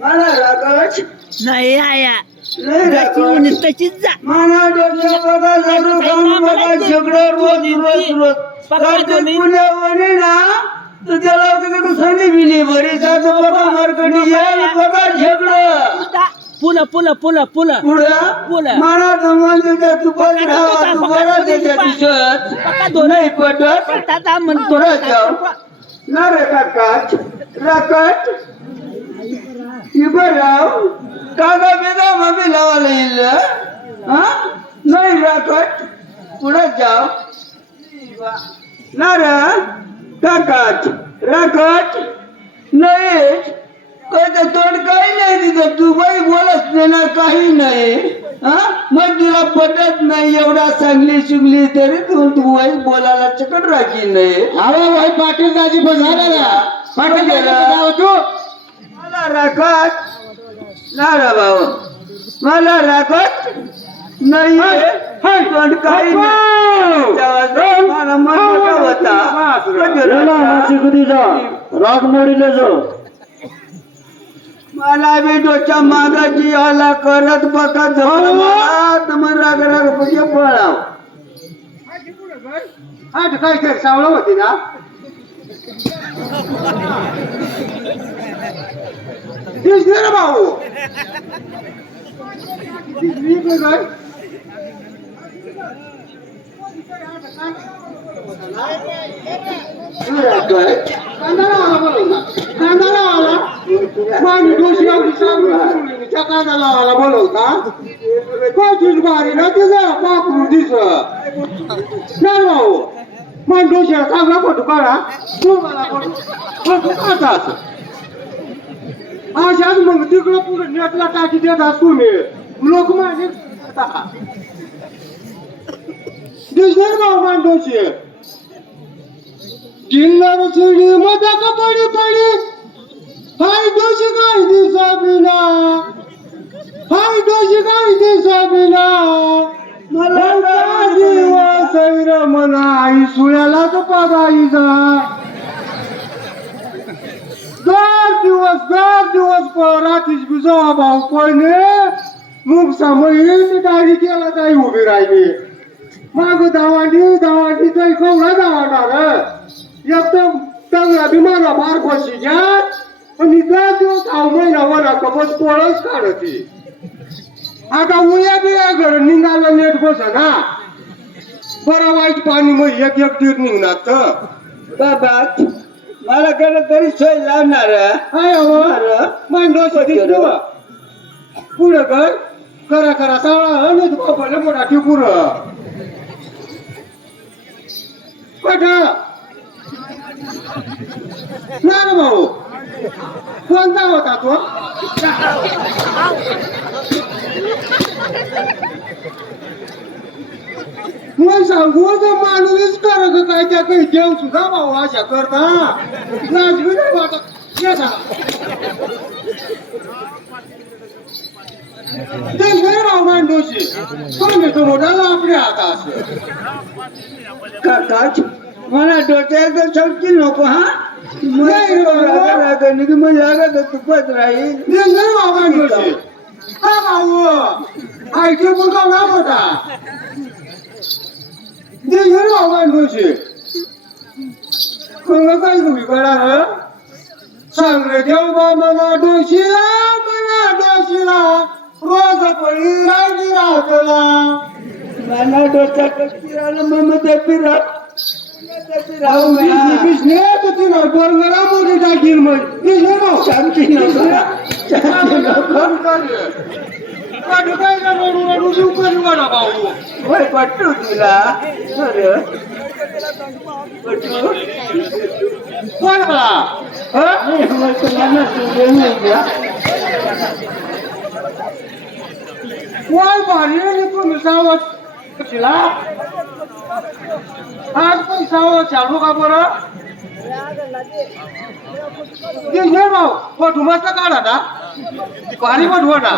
मला रागच नाही आया नाही रागच तशीच जा मला डोक्या बघा जातो काम बघा झगडं रोज पुण्यामध्ये ना तर त्याला संधी बिली बरी जातो बघा मार्केटी बघा झगडं पुला पुला पुला पुला पुढं मला जमवलं तू पण राहा तू बरा त्याच्या दिसत नाही पटत म्हणतो ना राकट राकट इबराव कागा बेदा मबी लावायला येईल हा नाही राकट पुढे जाव ना राकट राकट नाही काय तोड काही नाही तिथं तू बाई बोलत नाही ना काही नाही हा मग तुला पटत नाही एवढा चांगली शिकली तरी तू बाई बोलायला चकट राखी नाही अरे भाई पाटील दाजी बसायला पाटील तू मला राखत ना रा भाऊ मला राखत नाही पण काही नाही मला मन मोठा होता राग मोडीले जो मला बी डोच्या मागाची आला करत बघत मग राग राग म्हणजे पळाव काय सावळ होती ना दिसले रे भाऊ कांदा बोलवता बारी ना तिचा पापरू दिस नाही भाऊ मन डोशिया चांगला फोटो काढा तुम्हाला फोटो काढतात अशाच मग तिकडं पुढे नेटला टाकी देतात तुम्ही लोक माझे दिसणार भाऊ मान डोशी किल्लार चिडी मध्ये कपडी पडी हाय डोशी काय दिसा बिना हाय डोशी काय दिसा बिना मला दिवस सैर मना आई सुळ्याला तर पागाईचा 10 दिवस रात्रीच बिजवा भाऊ पडले मुग सामोरी गाडी केला ताई उभी राहिली माग धावांडी तरी कवळा धावणार एकदम चांगला विमाना फार फशी घ्या आणि 10 दिवस 6 महिना वरा कपच पोळच काढती आता उया बिया घर निघाला नेट बस ना बरा वाईट पाणी मग एक तीर निघणार बाबा मला कडे तरी सोय लावणार पुढं कर करा सावळा नाही तू मोठा ठिपूर कठ ना रे भाऊ कोणता होता तो मग सांगू तर माणूस कर काय त्या काही देव सुद्धा भाऊ अशा करता लाजवी नाही वाटत ये सांगा भाऊ मांडोशी तुम्ही तो मोठा आपल्या हाता असे काकाच मला डोक्यात चौकी नको हा लागत तुपत राहील भाऊ मांडोशी हा भाऊ आयटी मुलगा ना होता भाऊ मांडोशी काय तुम्ही करा सांग रे देव बा मला डोशीला रोज पळी राहिली राहतला मला डोक्या कशी राहिलं मग ते फिरत बरगरा मोठी टाकील मग शांती भाऊ पट्टू तुला कोण कोण भारी तुम्ही सावध आज पैसा चालू का बरं भाऊ पटू मस्त काढा ना भारी पटवटा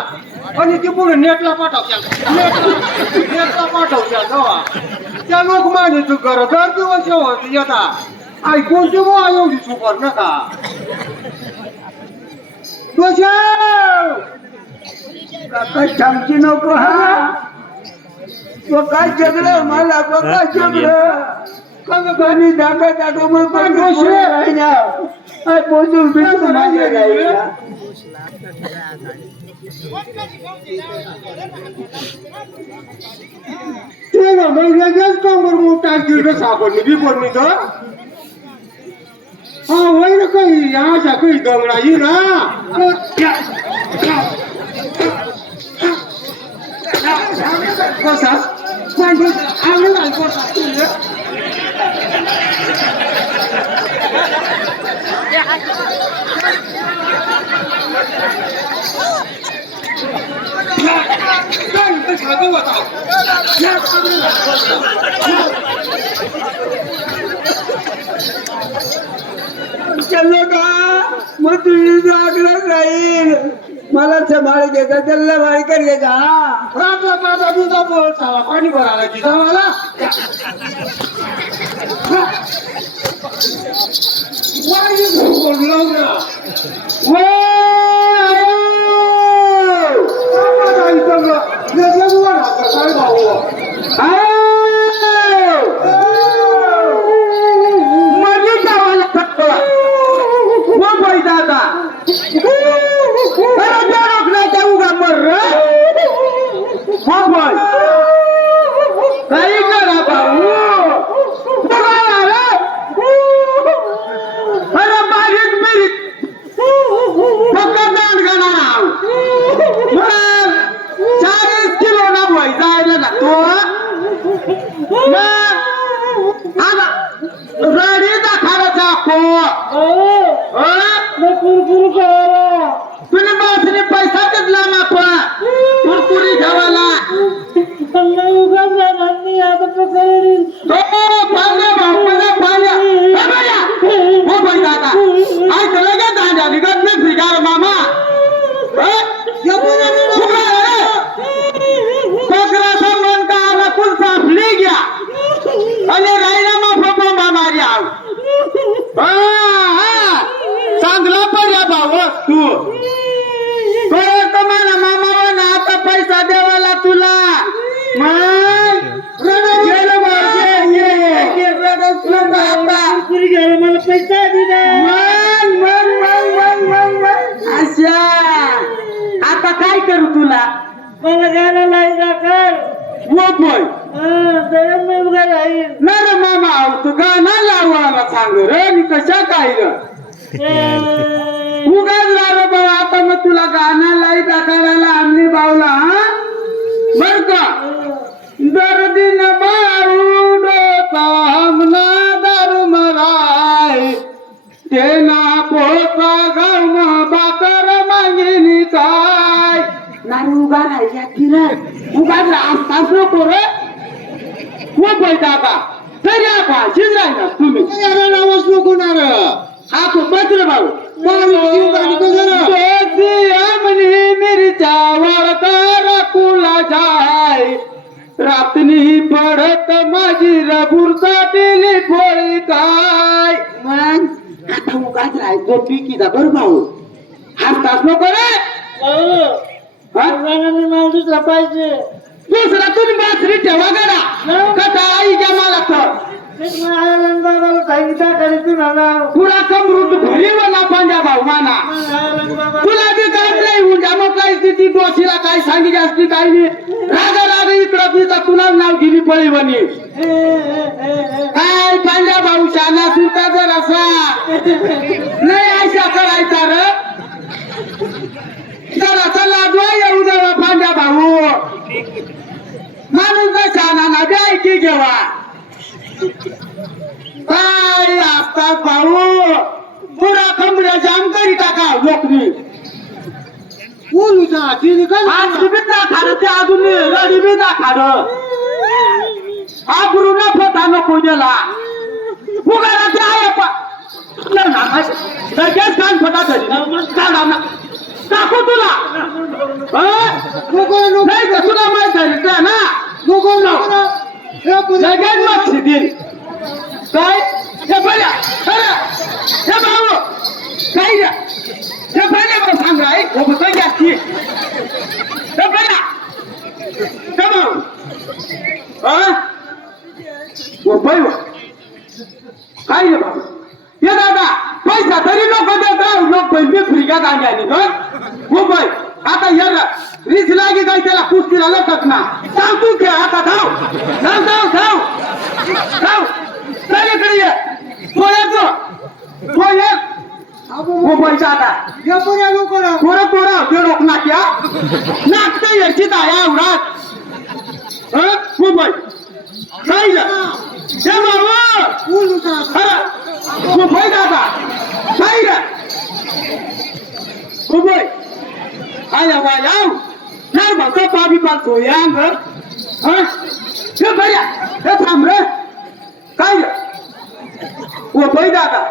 आणि ती पुढे नेटला पाठवत्या त्या लोक माझे तू कर 10 दिवस येता ऐकून ते एवढी सुपर नका काका थांबची नको हा तो काय सगळं मला बघा सगळं कमी जागा जागा मग पण राहिला पोचून बिचून माझ्या राहिला ते ना मग लगेच कमर मोठा गिरड सापडली बिपडली तर हा वय ना काही अशा काही दंगडा ही ना कसा चलो का मग तुझी जागरण राहील मला सांभाळ घेता त्याला बाई कर घ्यायचा राजा माझा दुधा बोलता पाणी भरायला जिजा मला बोललो ना काय भाऊ मध्ये गावाला फक्त मुंबई दादा रोखण्याचा उगा मर मुंबई काही करा भाऊ अरे बारीक बिरीक फक्त दांड घेणार मग 40 किलो ना वय जायला ना तो गाडी दाखवायचा तुम्ही बासने पैसा घेतला ना पण कुरकुरी घ्यावाला मामा मन का आला कुल साफली गया आणि राहिला माफा मारी आव चांगला पर्या भाऊ तू मला मामा ना आता पैसा द्यावाला तुला मला पैसा दिला अशा आता काय करू तुला मला गाणं लायचा कर बोल राहील ना रे मामा तू गाणं लावायला सांग रे मी कशा काय ग उगाच रे बाबा आता मग तुला गाणं लाई टाकायला आम्ही बावला हा बर का दर्दीन बाऊ सामना दर मराय तेना पोचा गम बाकर मागिनी काय नारी उगा राहिल्या की रे उगा आसपास नको रे पैसा का तरी आपण शिजराय तुम्ही नावच नको ना रे हा तो पत्र भाऊ मिरच्या वळता कुला जाय रातनी पडत माझी रबुरचा टेली पोळी काय मग आता उगाच राहायचो पिकीचा बर भाऊ हात नको रे मला दुसरा पाहिजे दुसरा तुम्ही बासरी ठेवा गडा कथा आई घ्या मला तर पुरा कमरूत घरी मला पांड्या भाऊ माना तुला बी काय नाही उंड्या मग काय स्थिती डोशीला काय सांगितली असती काही नाही रागा इकडं तिचा तुला नाव गेली पळी बनी काय पांड्या भाऊ शाना सुरता जर असा नाही अशा करायचा र जरासा लाजवा येऊ देवा पांड्या भाऊ माणूस ना शाना ना बी ऐकी घेवा काय असतात भाऊ पुरा कमऱ्या जाम करी टाका लोकनी बोलू जा तिने काय आज बी दाखाड ते अजून रडी बी दाखाड आबरू न फता नको गेला उगाला ते आहे लगेच कान फटा घरी काढा ना टाकू तुला नाही का तुला माहित आहे ना लगेच मग शिदील काय हे बघा हे भाऊ काय हे पहिले मला सांग रे जास्ती हे हो बाई आता यार रीस लागी काय त्याला कुस्तीला लटक ना धाव तू खेळ आता धाव धाव धाव धाव धाव चल इकडे ये पोळ्याचं हो बाई आता या पुऱ्या लोकांना पोरं पोरं ते रोक नाक्या नाचता याची दाया उडात हो बाई काय हे बाबा बोलू का हो बाई दादा काय हो बाई आया बाय आव नाही बघा पाबी पाहतो यांग हे भैया हे थांब रे काय ओ बाई दादा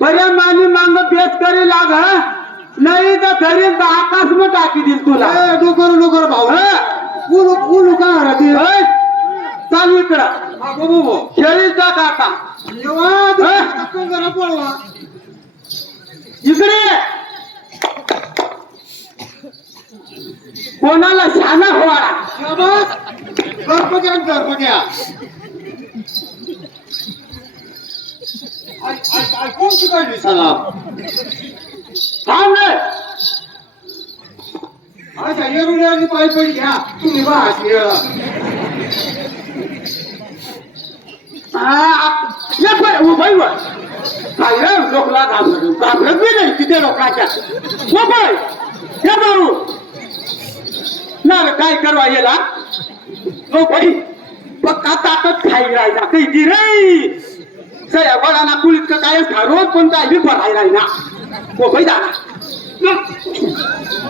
बऱ्या मानी मांग बेस करी लाग नाही तर घरी आकाश में टाकी दिल तुला डोकर भाऊ बोलू का राहते चालू इकडं खेळीचा काका जरा पळवा इकडे कोणाला शाना होवाळा गणपत्या कोण शिकायली सला थांब रे अच्छा येरुड्याची पाय पडी घ्या तुम्ही बा ये पण उभाई वर काय रे लोकला घाबरत बी नाही तिथे लोकांच्या उभाई हे बाबू ना रे काय करवा येला ओ भाई पक्का ताकद खाई राहिला काही ती रे सया बळाना कुलीत का काय रोज पण काय बी भराय राहिना ओ भाई दादा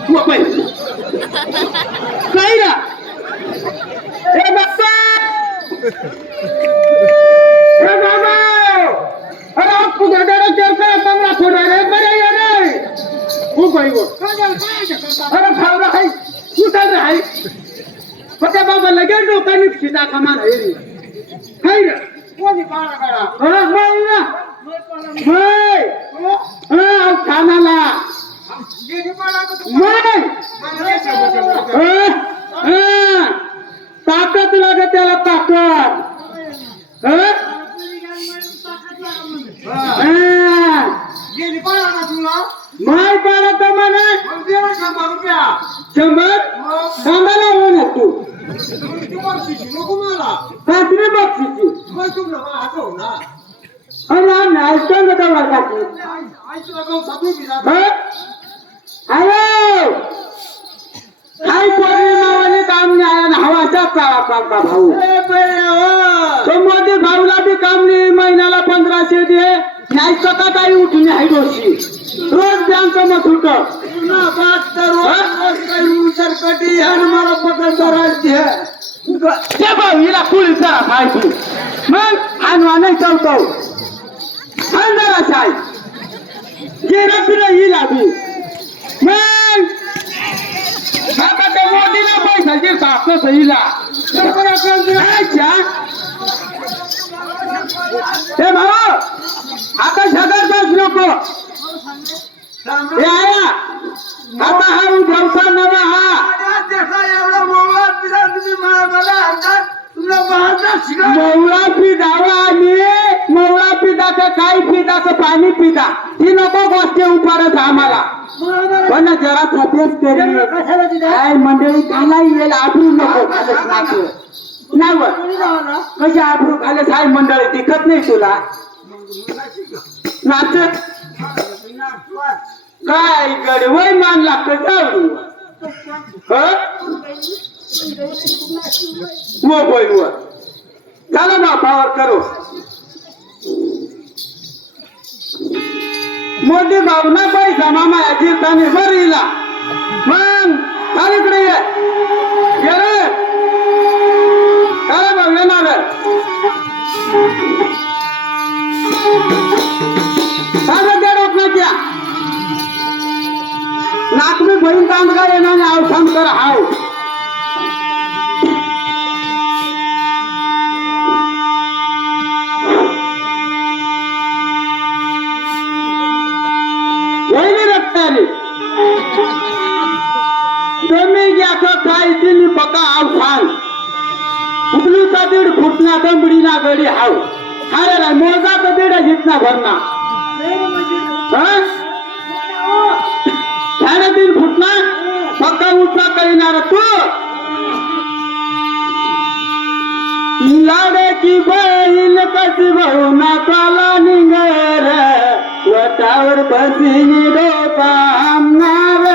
ओ भाई काय रा ए बाबा ए बाबा अरे आपको गडरा चलता कमरा फोड़ा रे बड़े ये रे ओ भाई वो अरे भाग रहा है उतर रहा है पता बाबा लगे लोकांनी सीधा कमान आहे रे काय रे कोणी पाळा करा अरे नाही ना नाही हा खानाला गेली पाळा नाही ताकद लागे त्याला ताकद गेली पाळा का तुला माय पाडा तर म्हणे मग देवा 100 रुपया 100 सांगायला हो ना तू नको मला सासरी बक्षीची मग तुला हातव ना अरे नाही सांग तेवढा टाकी आईला गाव साधू की जा हॅलो काय पौर्णिमावाने काम नाही हवाचा चाळा चालता भाऊ तो मोदी भाऊला बी काम नाही महिन्याला 1500 दे नाही सकाळ काही उठून आहे दोषी रोज बँक मत उठ सरकटी आणि मला पकड करायची त्या भाऊला पुढे करा माहिती मग आणवा नाही चालतो जरा साहेब गेला फिरा येईल आधी मग आता त्या मोदीला पैसा जे सापलं सहीला हे भाऊ आता जगतच नको हे आया आता हा उठवसा नवा हा एवढा मोबाईल पिला तुम्ही मला हातात तुला पाहता मवळा पिदावा आणि मवळा पिदा का काय पिदा का पाणी पिदा ही नको गोष्टी उपाडत आम्हाला पण जरा सतेज करी काय मंडळी काला येईल आबरू नको घालत नाचू नाही कशी आबरू घालत हाय मंडळी टिकत नाही तुला नाचत काय गडवय मान लागत जाऊ वो बोल वो चला ना पावर करो मोठी भावना पैसा मामा या तीर्थाने बरीला मग चाल इकडे ये रे काय भाऊ येणार सांगा त्या डोकण्याच्या नाकमी भरून काम का येणार अवसान कर हाव तुम्ही घ्याचं काय दिली बका अवसान उगलीचा दीड फुटना दंबडी ना गडी हाव हारे मोजा तर दीड जितना भरना ध्यानातील सकाळी नार तू लाडाची बहीण कशी भाऊ नाकाला निघर वटावर बसीनी डोका आमनार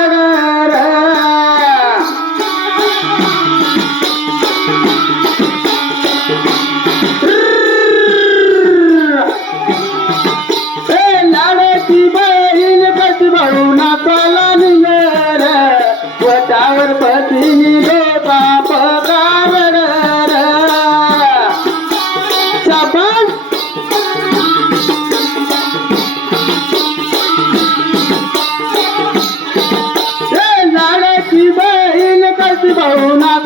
लाडाची बहीण कशी भाऊ नाकाला निघर वटावर बसीनी डोका पगार लाडाची बहीण कशी भाऊ ना